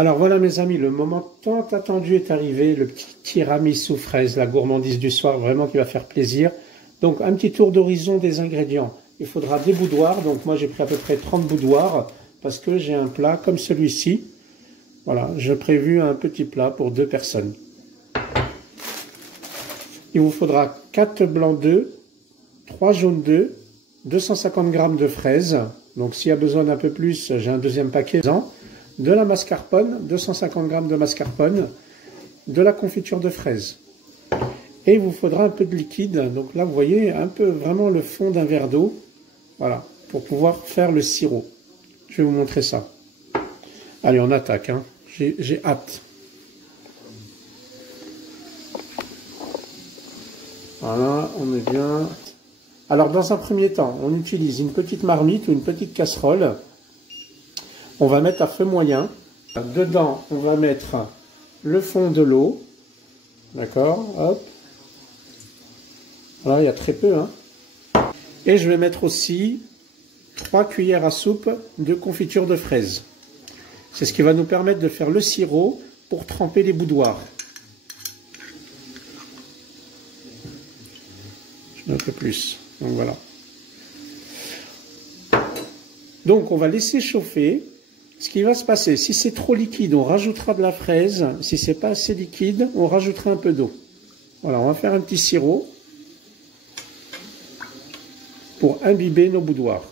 Alors voilà mes amis, le moment tant attendu est arrivé, le petit tiramisu fraise, la gourmandise du soir, vraiment qui va faire plaisir. Donc un petit tour d'horizon des ingrédients. Il faudra des boudoirs, donc moi j'ai pris à peu près 30 boudoirs, parce que j'ai un plat comme celui-ci. Voilà, j'ai prévu un petit plat pour 2 personnes. Il vous faudra 4 blancs d'œufs, 3 jaunes d'œufs, 250 g de fraises. Donc s'il y a besoin d'un peu plus, j'ai un deuxième paquet. De la mascarpone, 250 g de mascarpone, de la confiture de fraises. Et il vous faudra un peu de liquide. Donc là, vous voyez un peu vraiment le fond d'un verre d'eau. Voilà, pour pouvoir faire le sirop. Je vais vous montrer ça. Allez, on attaque, hein. J'ai hâte. Voilà, on est bien. Alors, dans un premier temps, on utilise une petite marmite ou une petite casserole. On va mettre à feu moyen. Dedans, on va mettre le fond de l'eau. D'accord, hop. Voilà, il y a très peu, hein. Et je vais mettre aussi 3 cuillères à soupe de confiture de fraises. C'est ce qui va nous permettre de faire le sirop pour tremper les boudoirs. Je mets un peu plus. Donc voilà. Donc on va laisser chauffer. Ce qui va se passer, si c'est trop liquide, on rajoutera de la fraise. Si c'est pas assez liquide, on rajoutera un peu d'eau. Voilà, on va faire un petit sirop pour imbiber nos boudoirs.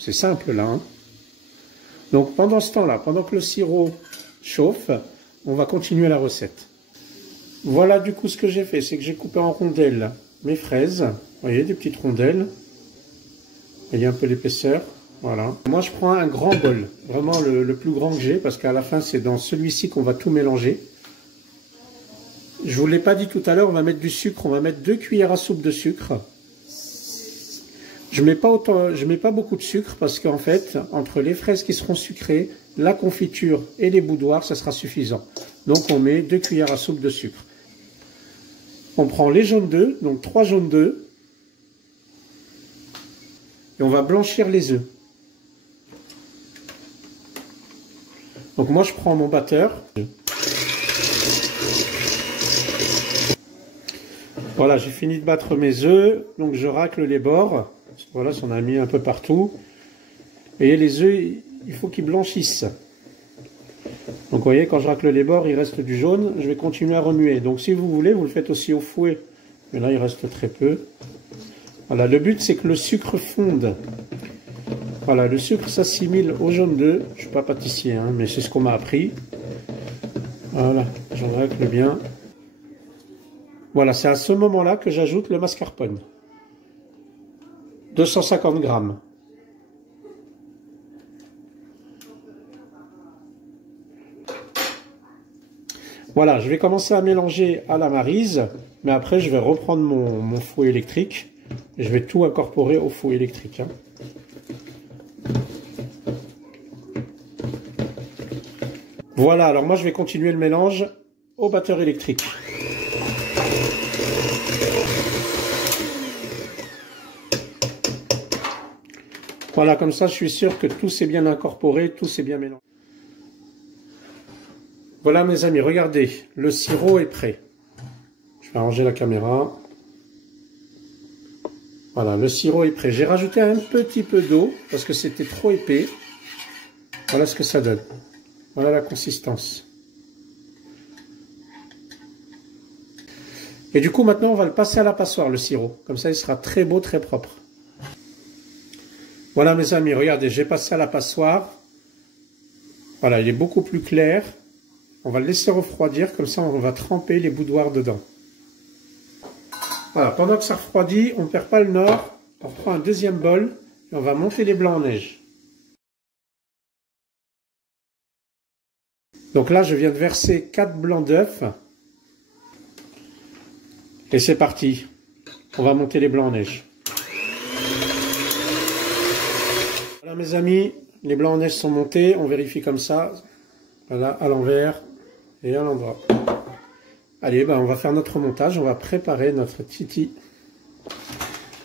C'est simple là, hein. Donc pendant ce temps-là, pendant que le sirop chauffe, on va continuer la recette. Voilà du coup ce que j'ai fait, c'est que j'ai coupé en rondelles mes fraises. Vous voyez, des petites rondelles. Il y a un peu l'épaisseur. Voilà. Moi, je prends un grand bol, vraiment le plus grand que j'ai, parce qu'à la fin, c'est dans celui-ci qu'on va tout mélanger. Je vous l'ai pas dit tout à l'heure, on va mettre du sucre, on va mettre 2 cuillères à soupe de sucre. Je mets pas beaucoup de sucre, parce qu'en fait, entre les fraises qui seront sucrées, la confiture et les boudoirs, ça sera suffisant. Donc, on met 2 cuillères à soupe de sucre. On prend les jaunes d'œufs, donc 3 jaunes d'œufs, et on va blanchir les œufs. Donc moi je prends mon batteur. Voilà, j'ai fini de battre mes œufs, donc je racle les bords. Voilà, on a mis un peu partout. Et les œufs, il faut qu'ils blanchissent. Donc vous voyez, quand je racle les bords, il reste du jaune. Je vais continuer à remuer. Donc si vous voulez, vous le faites aussi au fouet. Mais là, il reste très peu. Voilà, le but c'est que le sucre fonde. Voilà, le sucre s'assimile au jaune d'œuf. Je ne suis pas pâtissier, hein, mais c'est ce qu'on m'a appris. Voilà, j'en racle bien. Voilà, c'est à ce moment-là que j'ajoute le mascarpone. 250 grammes. Voilà, je vais commencer à mélanger à la maryse, mais après je vais reprendre mon fouet électrique et je vais tout incorporer au fouet électrique, hein. Voilà, alors moi je vais continuer le mélange au batteur électrique. Voilà, comme ça je suis sûr que tout s'est bien incorporé, tout s'est bien mélangé. Voilà mes amis, regardez, le sirop est prêt. Je vais arranger la caméra. Voilà, le sirop est prêt. J'ai rajouté un petit peu d'eau parce que c'était trop épais. Voilà ce que ça donne. Voilà la consistance. Et du coup, maintenant, on va le passer à la passoire, le sirop. Comme ça, il sera très beau, très propre. Voilà, mes amis, regardez, j'ai passé à la passoire. Voilà, il est beaucoup plus clair. On va le laisser refroidir, comme ça, on va tremper les boudoirs dedans. Voilà, pendant que ça refroidit, on ne perd pas le nord. On reprend un deuxième bol et on va monter les blancs en neige. Donc là, je viens de verser 4 blancs d'œufs. Et c'est parti. On va monter les blancs en neige. Voilà mes amis, les blancs en neige sont montés. On vérifie comme ça. Voilà, à l'envers et à l'endroit. Allez, ben on va faire notre montage. On va préparer notre titi.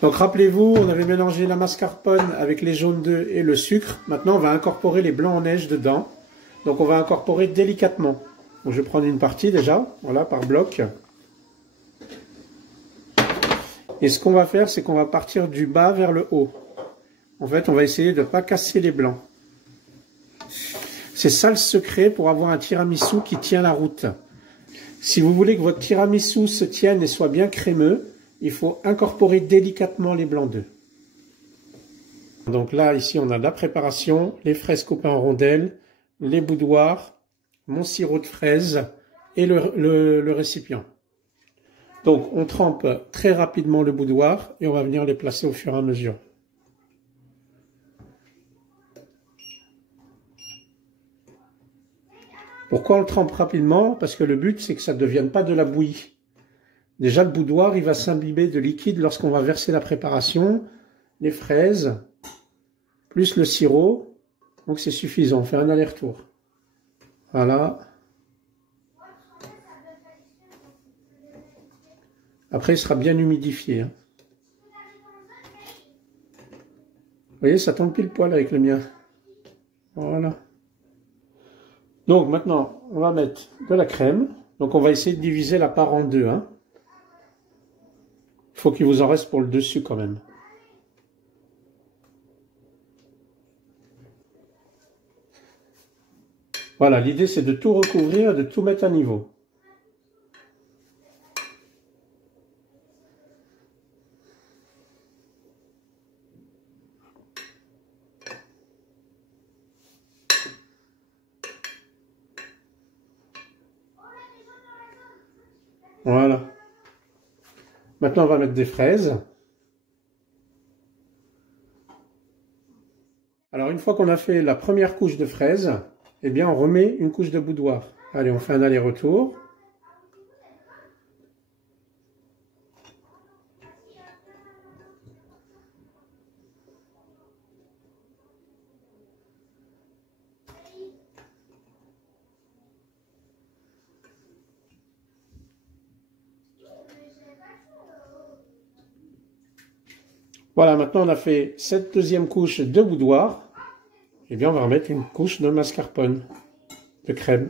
Donc rappelez-vous, on avait mélangé la mascarpone avec les jaunes d'œufs et le sucre. Maintenant, on va incorporer les blancs en neige dedans. Donc on va incorporer délicatement. Donc, je vais prendre une partie déjà, voilà, par bloc. Et ce qu'on va faire, c'est qu'on va partir du bas vers le haut. En fait, on va essayer de ne pas casser les blancs. C'est ça le secret pour avoir un tiramisu qui tient la route. Si vous voulez que votre tiramisu se tienne et soit bien crémeux, il faut incorporer délicatement les blancs d'œufs. Donc là, ici, on a la préparation, les fraises coupées en rondelles, les boudoirs, mon sirop de fraises et le récipient. Donc, on trempe très rapidement le boudoir et on va venir les placer au fur et à mesure. Pourquoi on le trempe rapidement? Parce que le but, c'est que ça ne devienne pas de la bouillie. Déjà, le boudoir, il va s'imbiber de liquide lorsqu'on va verser la préparation, les fraises, plus le sirop. Donc, c'est suffisant. On fait un aller-retour. Voilà. Après, il sera bien humidifié. Hein. Vous voyez, ça tombe pile poil avec le mien. Voilà. Donc, maintenant, on va mettre de la crème. Donc, on va essayer de diviser la part en deux. Hein. Il faut qu'il vous en reste pour le dessus quand même. Voilà, l'idée c'est de tout recouvrir, de tout mettre à niveau. Voilà. Maintenant, on va mettre des fraises. Alors, une fois qu'on a fait la première couche de fraises, eh bien, on remet une couche de boudoir. Allez, on fait un aller-retour. Voilà, maintenant on a fait cette deuxième couche de boudoir. Eh bien, on va remettre une couche de mascarpone, de crème.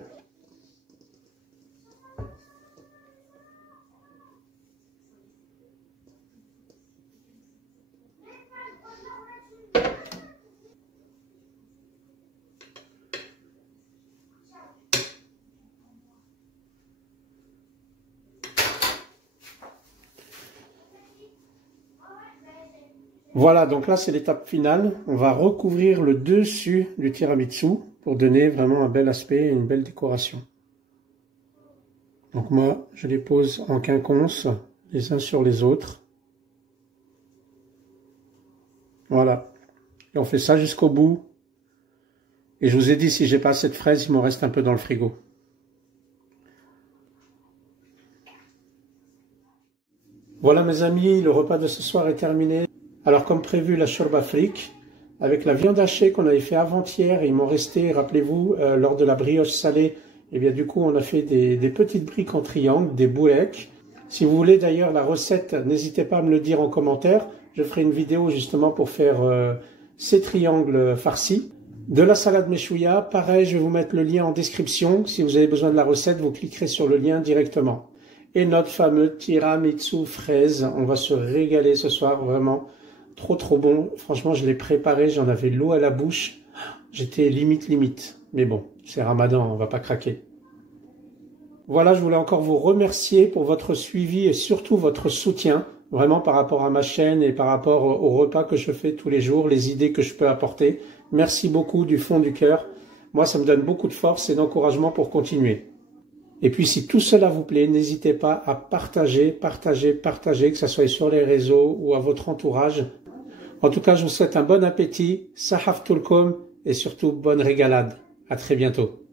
Voilà, donc là c'est l'étape finale. On va recouvrir le dessus du tiramisu pour donner vraiment un bel aspect et une belle décoration. Donc moi, je les pose en quinconce, les uns sur les autres. Voilà. Et on fait ça jusqu'au bout. Et je vous ai dit, si j'ai pas assez de fraises, il m'en reste un peu dans le frigo. Voilà mes amis, le repas de ce soir est terminé. Alors comme prévu, la shorba fric, avec la viande hachée qu'on avait fait avant-hier, il m'en restait, rappelez-vous, lors de la brioche salée, et bien du coup on a fait des petites briques en triangle, des bouleks. Si vous voulez d'ailleurs la recette, n'hésitez pas à me le dire en commentaire, je ferai une vidéo justement pour faire ces triangles farcis. De la salade meshouya, pareil, je vais vous mettre le lien en description, si vous avez besoin de la recette, vous cliquerez sur le lien directement. Et notre fameux tiramisu fraise, on va se régaler ce soir, vraiment. Trop bon, franchement je l'ai préparé, j'en avais l'eau à la bouche, j'étais limite, mais bon, c'est Ramadan, on va pas craquer. Voilà, je voulais encore vous remercier pour votre suivi et surtout votre soutien, vraiment par rapport à ma chaîne et par rapport aux repas que je fais tous les jours, les idées que je peux apporter. Merci beaucoup du fond du cœur, moi ça me donne beaucoup de force et d'encouragement pour continuer. Et puis si tout cela vous plaît, n'hésitez pas à partager, que ce soit sur les réseaux ou à votre entourage. En tout cas, je vous souhaite un bon appétit, sahaf tulkum et surtout bonne régalade. À très bientôt.